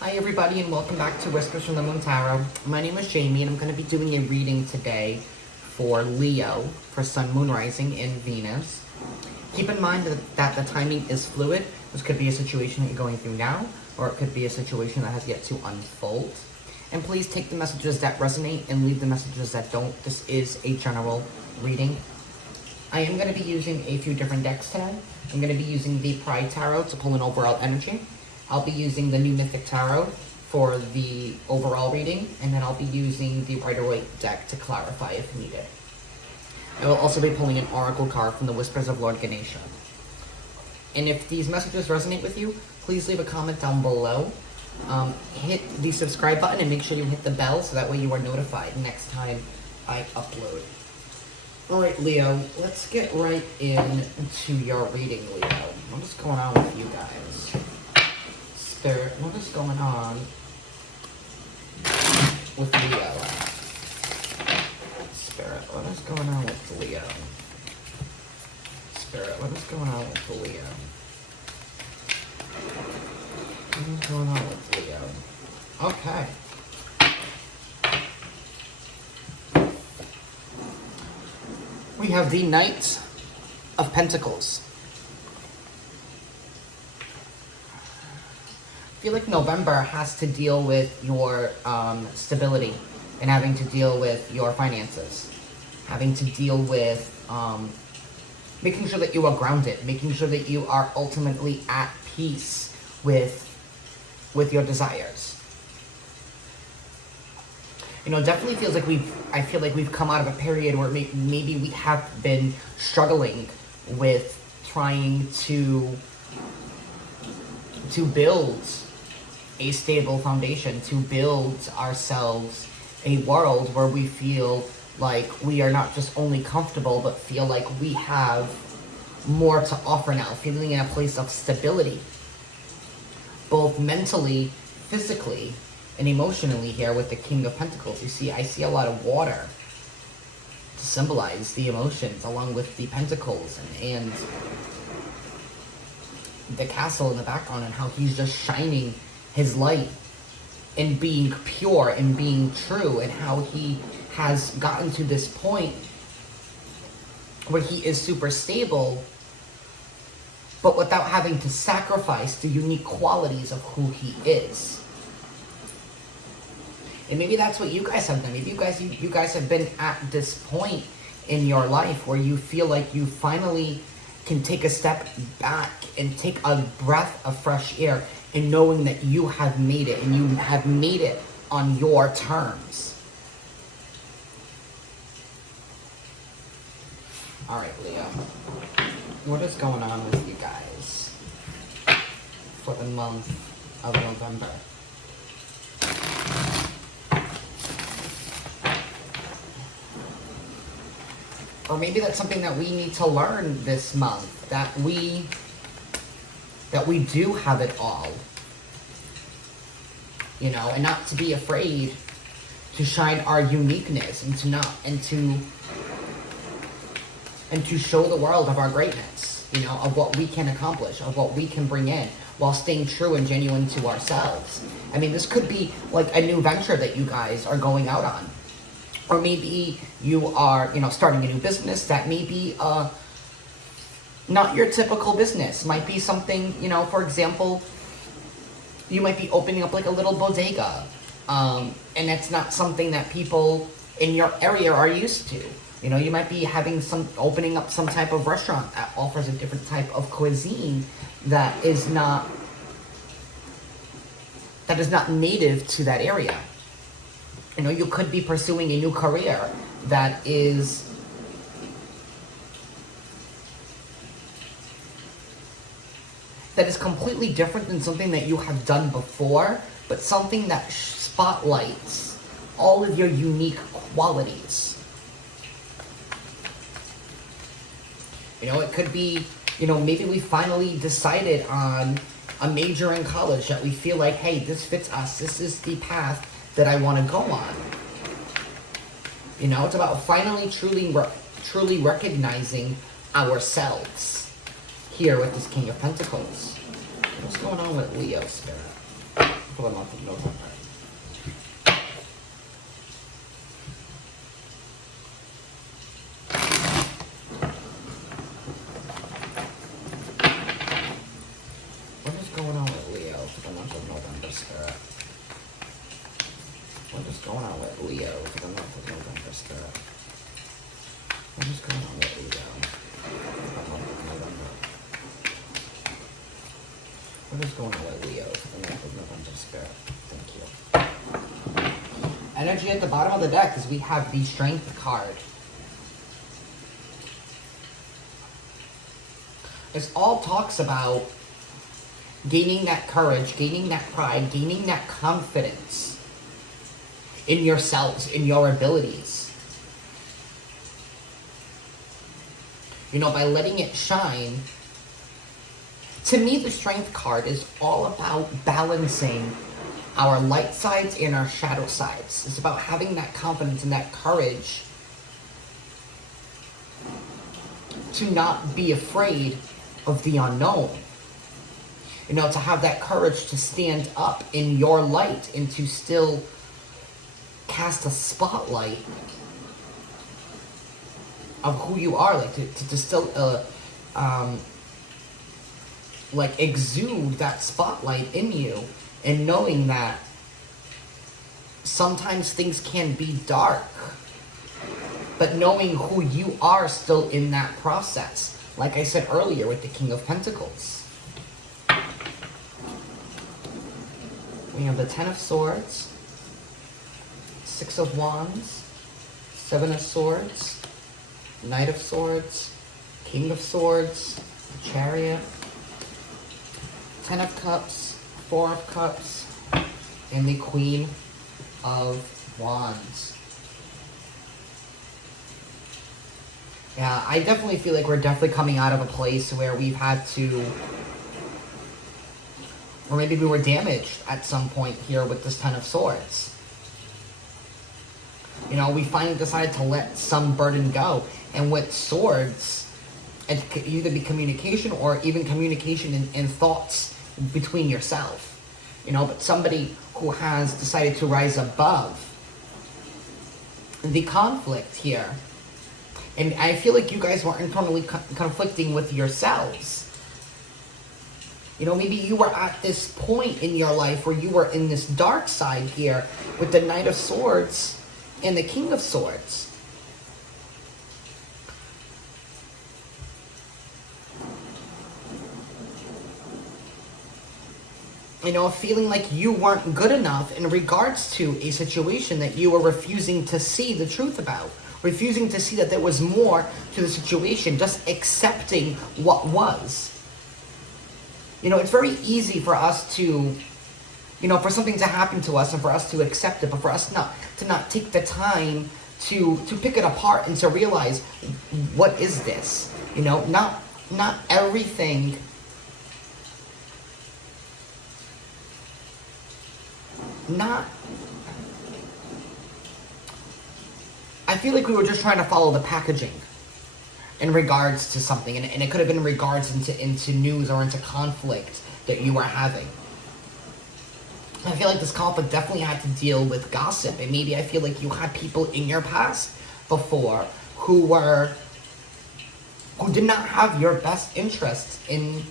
Hi everybody and welcome back to Whispers from the Moon Tarot. My name is Jamie and I'm going to be doing a reading today for Leo for Sun, Moon, Rising, and Venus. Keep in mind that the timing is fluid. This could be a situation that you're going through now, or it could be a situation that has yet to unfold. And please take the messages that resonate and leave the messages that don't. This is a general reading. I am going to be using a few different decks today. I'm going to be using the Pride Tarot to pull an overall energy. I'll be using the New Mythic Tarot for the overall reading, and then I'll be using the Rider-Waite deck to clarify if needed. I will also be pulling an Oracle card from the Whispers of Lord Ganesha. And if these messages resonate with you, please leave a comment down below. Hit the subscribe button and make sure you hit the bell so that way you are notified next time I upload. Alright, Leo, let's get right into your reading, Leo. What's going on with you guys? Spirit, what is going on with Leo? Spirit, what is going on with Leo? Spirit, what is going on with Leo? What is going on with Leo? Okay. We have the Knight of Pentacles. I feel like November has to deal with your stability and having to deal with your finances. Having to deal with making sure that you are grounded, making sure that you are ultimately at peace with your desires. You know, definitely feels like I feel like we've come out of a period where maybe we have been struggling with trying to build a stable foundation, to build ourselves a world where we feel like we are not just only comfortable, but feel like we have more to offer now, feeling in a place of stability, both mentally, physically, and emotionally here with the King of Pentacles. You see, I see a lot of water to symbolize the emotions along with the pentacles and the castle in the background, and how he's just shining his light and being pure and being true, and how he has gotten to this point where he is super stable, but without having to sacrifice the unique qualities of who he is. And maybe that's what you guys have done. Maybe you guys have been at this point in your life where you feel like you finally can take a step back and take a breath of fresh air, and knowing that you have made it, and you have made it on your terms. Alright, Leo. What is going on with you guys for the month of November? Or maybe that's something that we need to learn this month, that we do have it all, you know, and not to be afraid to shine our uniqueness, and to show the world of our greatness, you know, of what we can accomplish, of what we can bring in, while staying true and genuine to ourselves. I mean, this could be like a new venture that you guys are going out on. Or maybe you are, you know, starting a new business that may be not your typical business. Might be something, you know, for example, you might be opening up like a little bodega. And that's not something that people in your area are used to. You know, you might be opening up some type of restaurant that offers a different type of cuisine that is not native to that area. You know, you could be pursuing a new career that is completely different than something that you have done before, but something that spotlights all of your unique qualities. You know, it could be, you know, maybe we finally decided on a major in college that we feel like, hey, this fits us. This is the path that I want to go on. You know, it's about finally truly recognizing ourselves here with this King of Pentacles. What's going on with Leo, Spirit? for the month of November. What is going on with Leo for the month of November, Spirit? What is going on with Leo for the month of November, Spirit? What is going on with Leo for the month of November? What is going on with Leo for the month of November, Spirit? Thank you. Energy at the bottom of the deck is we have the Strength card. This all talks about gaining that courage, gaining that pride, gaining that confidence in yourselves, in your abilities. You know, by letting it shine. To me, the Strength card is all about balancing our light sides and our shadow sides. It's about having that confidence and that courage to not be afraid of the unknown. You know, to have that courage to stand up in your light and to still cast a spotlight of who you are, like to still like exude that spotlight in you, and knowing that sometimes things can be dark, but knowing who you are still in that process. Like I said earlier with the King of Pentacles. We have the Ten of Swords, Six of Wands, Seven of Swords, Knight of Swords, King of Swords, Chariot, Ten of Cups, Four of Cups, and the Queen of Wands. Yeah, I definitely feel like we're definitely coming out of a place where we've had to, or maybe we were damaged at some point here with this Ten of Swords. You know, we finally decided to let some burden go. And with swords, it could either be communication or even communication in thoughts between yourself. You know, but somebody who has decided to rise above the conflict here. And I feel like you guys were internally conflicting with yourselves. You know, maybe you were at this point in your life where you were in this dark side here with the Knight of Swords and the King of Swords. You know, feeling like you weren't good enough in regards to a situation that you were refusing to see the truth about. Refusing to see that there was more to the situation, just accepting what was. You know, it's very easy for us to, you know, for something to happen to us and for us to accept it, but for us to not take the time to pick it apart and to realize, what is this? You know, not everything I feel like we were just trying to follow the packaging in regards to something, and it could have been in regards into news or into conflict that you were having. I feel like this conflict definitely had to deal with gossip, and maybe I feel like you had people in your past before who did not have your best interests in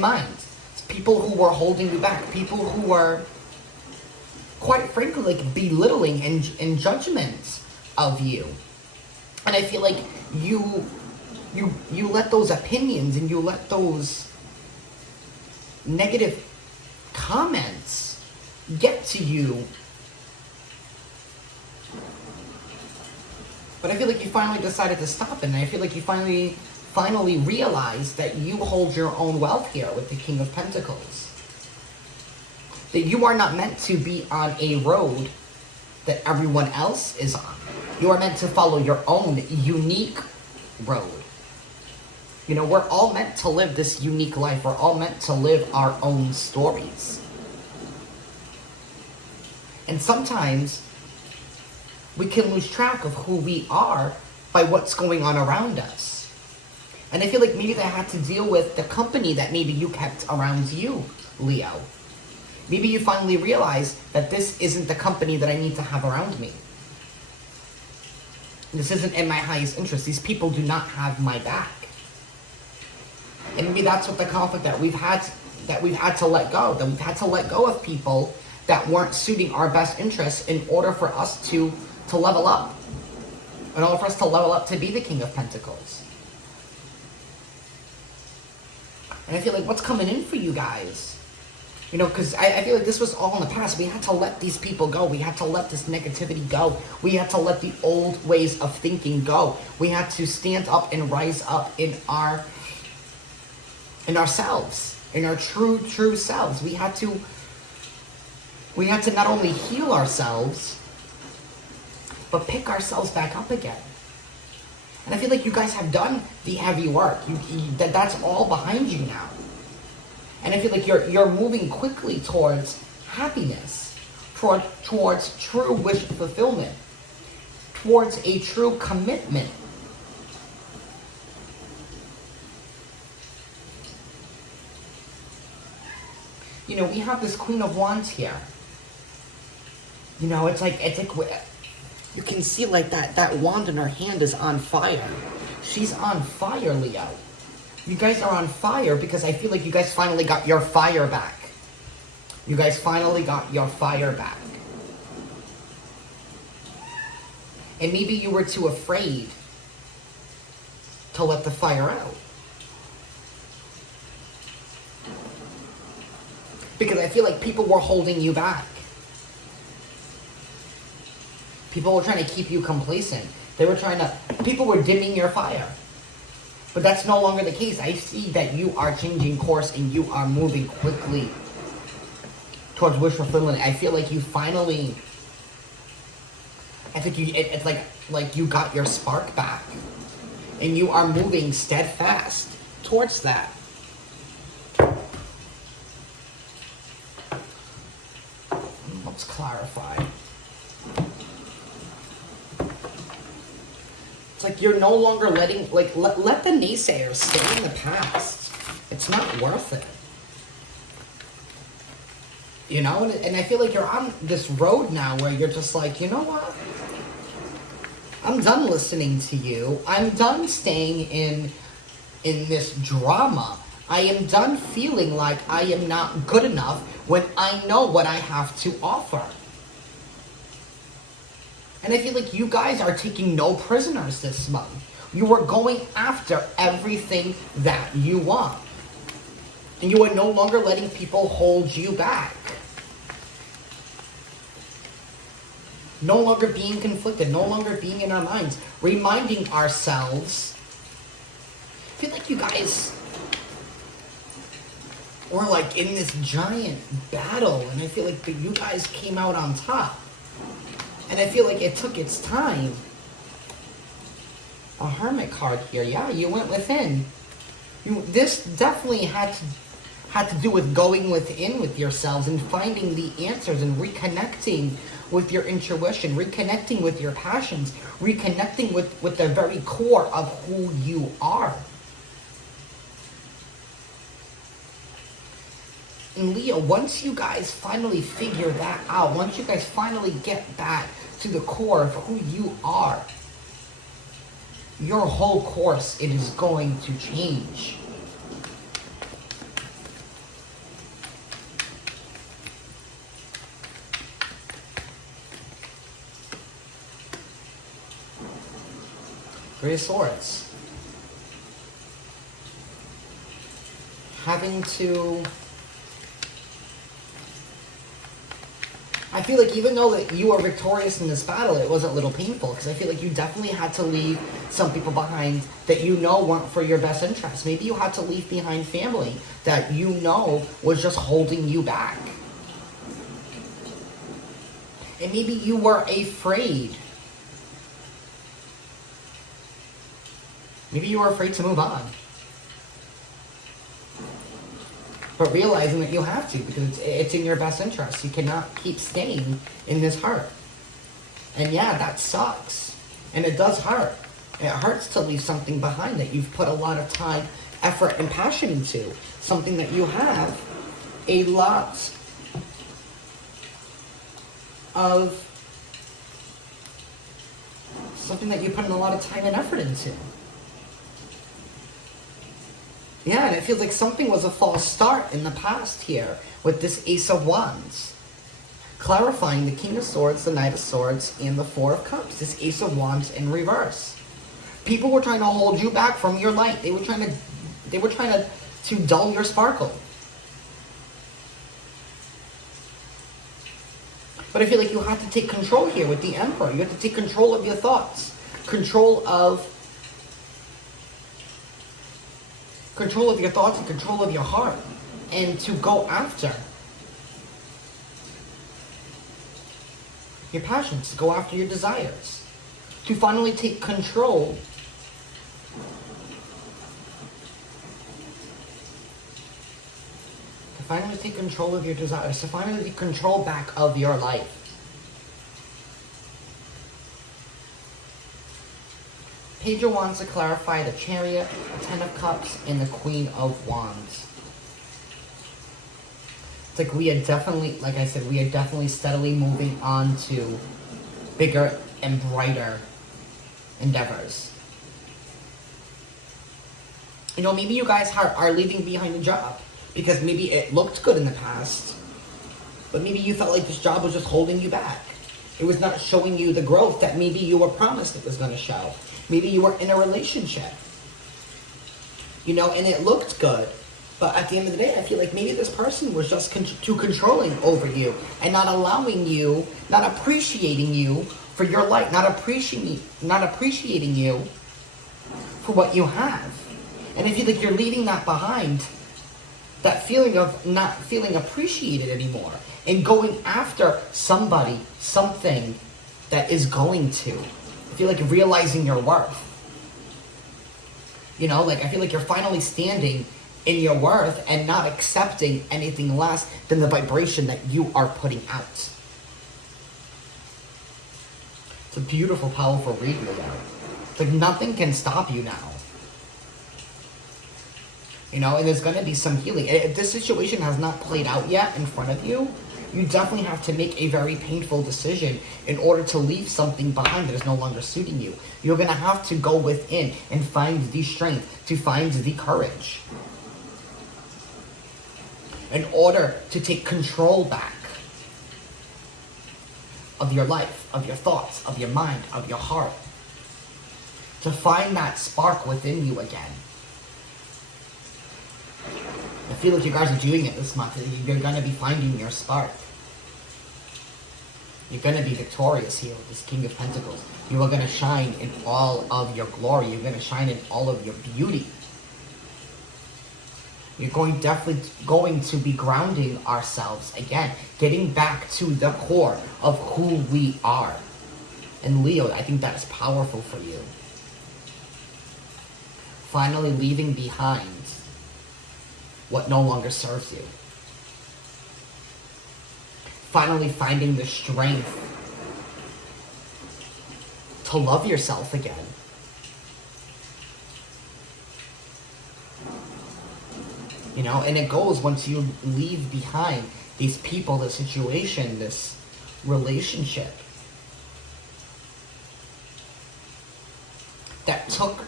mind. It's people who were holding you back, people who were, quite frankly, like belittling and judgment of you. And I feel like you let those opinions and you let those negative comments get to you. But I feel like you finally decided to stop it, and I feel like you finally realized that you hold your own wealth here with the King of Pentacles. That you are not meant to be on a road that everyone else is on. You are meant to follow your own unique road. You know, we're all meant to live this unique life. We're all meant to live our own stories. And sometimes we can lose track of who we are by what's going on around us. And I feel like maybe that had to deal with the company that maybe you kept around you, Leo. Maybe you finally realize that this isn't the company that I need to have around me. This isn't in my highest interest. These people do not have my back. And maybe that's what the conflict that we've had to let go. That we've had to let go of people that weren't suiting our best interests in order for us to level up. In order for us to level up to be the King of Pentacles. And I feel like what's coming in for you guys? You know, because I feel like this was all in the past. We had to let these people go. We had to let this negativity go. We had to let the old ways of thinking go. We had to stand up and rise up in ourselves, in our true selves. We had to not only heal ourselves, but pick ourselves back up again. And I feel like you guys have done the heavy work. That's all behind you now. And I feel like you're moving quickly towards happiness, towards true wish fulfillment, towards a true commitment. You know, we have this Queen of Wands here. You know, it's like you can see like that wand in her hand is on fire. She's on fire, Leo. You guys are on fire because I feel like you guys finally got your fire back. You guys finally got your fire back. And maybe you were too afraid to let the fire out. Because I feel like people were holding you back. People were trying to keep you complacent. People were dimming your fire. But that's no longer the case. I see that you are changing course and you are moving quickly towards wish fulfillment. I feel like you finally, it's like you got your spark back. And you are moving steadfast towards that. Let's clarify. It's like you're no longer letting, let the naysayers stay in the past. It's not worth it. You know, and I feel like you're on this road now where you're just like, you know what? I'm done listening to you. I'm done staying in this drama. I am done feeling like I am not good enough when I know what I have to offer. And I feel like you guys are taking no prisoners this month. You are going after everything that you want. And you are no longer letting people hold you back. No longer being conflicted, no longer being in our minds. Reminding ourselves. I feel like you guys were like in this giant battle. And I feel like you guys came out on top. And I feel like it took its time. A Hermit card here. Yeah, you went within. This definitely had to do with going within with yourselves and finding the answers and reconnecting with your intuition, reconnecting with your passions, reconnecting with the very core of who you are. And Leo, once you guys finally figure that out, once you guys finally get back to the core of who you are, your whole course, it is going to change. Three of Swords. Having to... I feel like even though that you are victorious in this battle, it was a little painful because I feel like you definitely had to leave some people behind that you know weren't for your best interest. Maybe you had to leave behind family that you know was just holding you back. And maybe you were afraid. Maybe you were afraid to move on. But realizing that you have to because it's in your best interest. You cannot keep staying in this hurt. And yeah, that sucks. And it does hurt. It hurts to leave something behind that you've put a lot of time, effort, and passion into. Something that you have a lot of something that you put in a lot of time and effort into. Yeah, and it feels like something was a false start in the past here with this Ace of Wands. Clarifying the King of Swords, the Knight of Swords, and the Four of Cups. This Ace of Wands in reverse. People were trying to hold you back from your light. They were trying to dull your sparkle. But I feel like you have to take control here with the Emperor. You have to take control of your thoughts. Control of your thoughts and control of your heart. And to go after your passions. To go after your desires. To finally take control finally take control of your desires, to finally take control back of your life. Page of Wands to clarify the Chariot, the Ten of Cups, and the Queen of Wands. It's like we are definitely, like I said, we are definitely steadily moving on to bigger and brighter endeavors. You know, maybe you guys are leaving behind a job. Because maybe it looked good in the past, but maybe you felt like this job was just holding you back. It was not showing you the growth that maybe you were promised it was going to show. Maybe you were in a relationship, you know, and it looked good. But at the end of the day, I feel like maybe this person was just too controlling over you and not allowing you, not appreciating you for your light, not appreciating you for what you have. And I feel like you're leaving that behind. That feeling of not feeling appreciated anymore. And going after somebody, something that is going to. I feel like realizing your worth. You know, like I feel like you're finally standing in your worth and not accepting anything less than the vibration that you are putting out. It's a beautiful, powerful read, Leo. It's like nothing can stop you now. You know, and there's going to be some healing. If this situation has not played out yet in front of you, you definitely have to make a very painful decision in order to leave something behind that is no longer suiting you. You're going to have to go within and find the strength, to find the courage, in order to take control back of your life, of your thoughts, of your mind, of your heart. To find that spark within you again. I feel like you guys are doing it this month. You're going to be finding your spark. You're going to be victorious here with this King of Pentacles. You are going to shine in all of your glory. You're going to shine in all of your beauty. You're definitely going to be grounding ourselves again. Getting back to the core of who we are. And Leo, I think that is powerful for you. Finally leaving behind what no longer serves you. Finally finding the strength to love yourself again. You know, and it goes once you leave behind these people, this situation, this relationship that took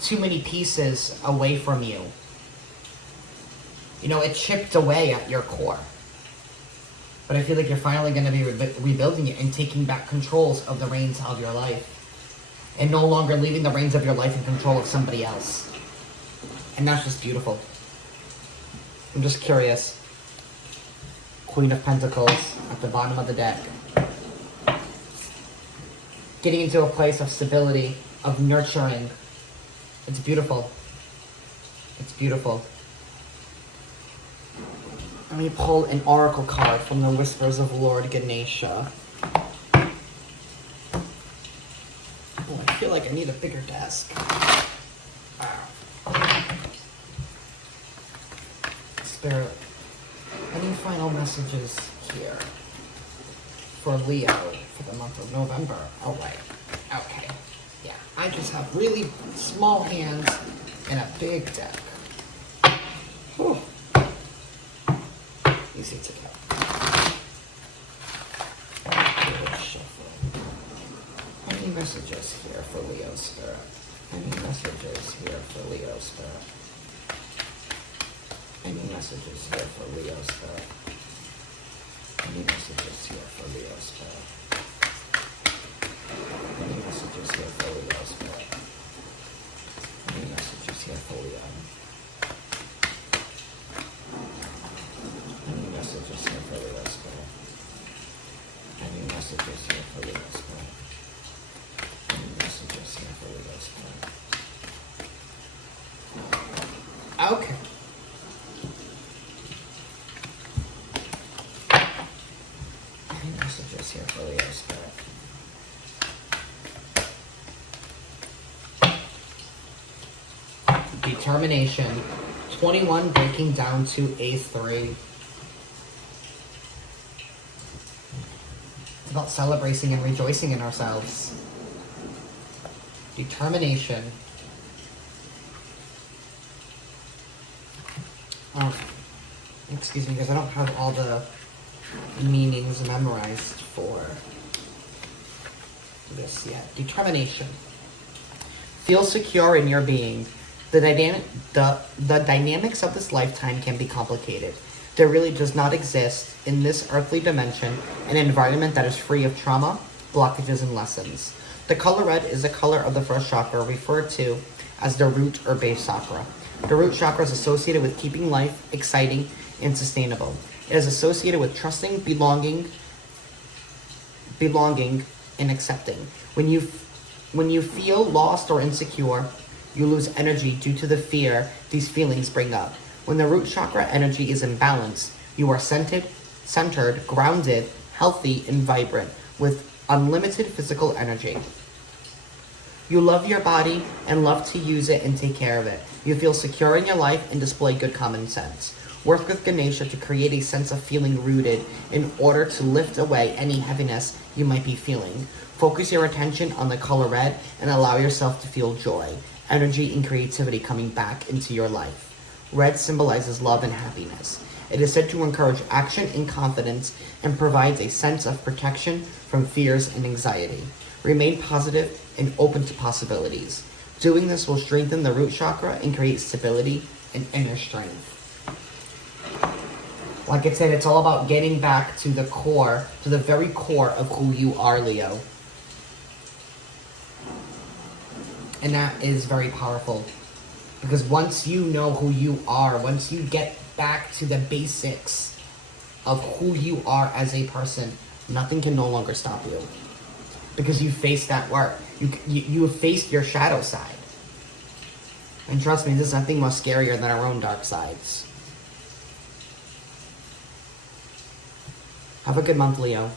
too many pieces away from you. You know, it chipped away at your core. But I feel like you're finally going to be rebuilding it and taking back controls of the reins of your life. And no longer leaving the reins of your life in control of somebody else. And that's just beautiful. I'm just curious. Queen of Pentacles at the bottom of the deck. Getting into a place of stability, of nurturing. It's beautiful. It's beautiful. Let me pull an oracle card from the Whispers of Lord Ganesha. Oh, I feel like I need a bigger desk. Spirit, any final messages here for Leo for the month of November? Oh, right. Okay. Yeah, I just have really small hands and a big deck. Whew. Easy to get. messages here for Leo Spirit? Any messages here for Leo Spirit? Any messages here for Leo Spirit? Any messages here for Leo Spirit? Any messages here for Leo Spirit? Any messages here for Leo? Any messages here for Leo Spirit? Any messages here for Leo Spirit? Any messages here for Leo Spirit? Okay. Any messages here for Leo Spirit? Determination. 21 breaking down to A3. It's about celebrating and rejoicing in ourselves. Determination. Oh, excuse me, because I don't have all the meanings memorized for this yet. Determination. Feel secure in your being. The dynamics of this lifetime can be complicated. There really does not exist in this earthly dimension an environment that is free of trauma, blockages, and lessons. The color red is the color of the first chakra, referred to as the root or base chakra. The root chakra is associated with keeping life exciting and sustainable. It is associated with trusting, belonging, and accepting. When you feel lost or insecure, you lose energy due to the fear these feelings bring up. When the root chakra energy is imbalanced, you are centered, grounded, healthy, and vibrant with unlimited physical energy. You love your body and love to use it and take care of it. You feel secure in your life and display good common sense. Work with Ganesha to create a sense of feeling rooted in order to lift away any heaviness you might be feeling. Focus your attention on the color red and allow yourself to feel joy, energy, and creativity coming back into your life. Red symbolizes love and happiness. It is said to encourage action and confidence and provides a sense of protection from fears and anxiety. Remain positive and open to possibilities. Doing this will strengthen the root chakra and create stability and inner strength. Like I said, it's all about getting back to the core, to the very core of who you are, Leo. And that is very powerful. Because once you know who you are, once you get back to the basics of who you are as a person, nothing can no longer stop you. Because you faced that work. You have faced your shadow side. And trust me, there's nothing more scarier than our own dark sides. Have a good month, Leo.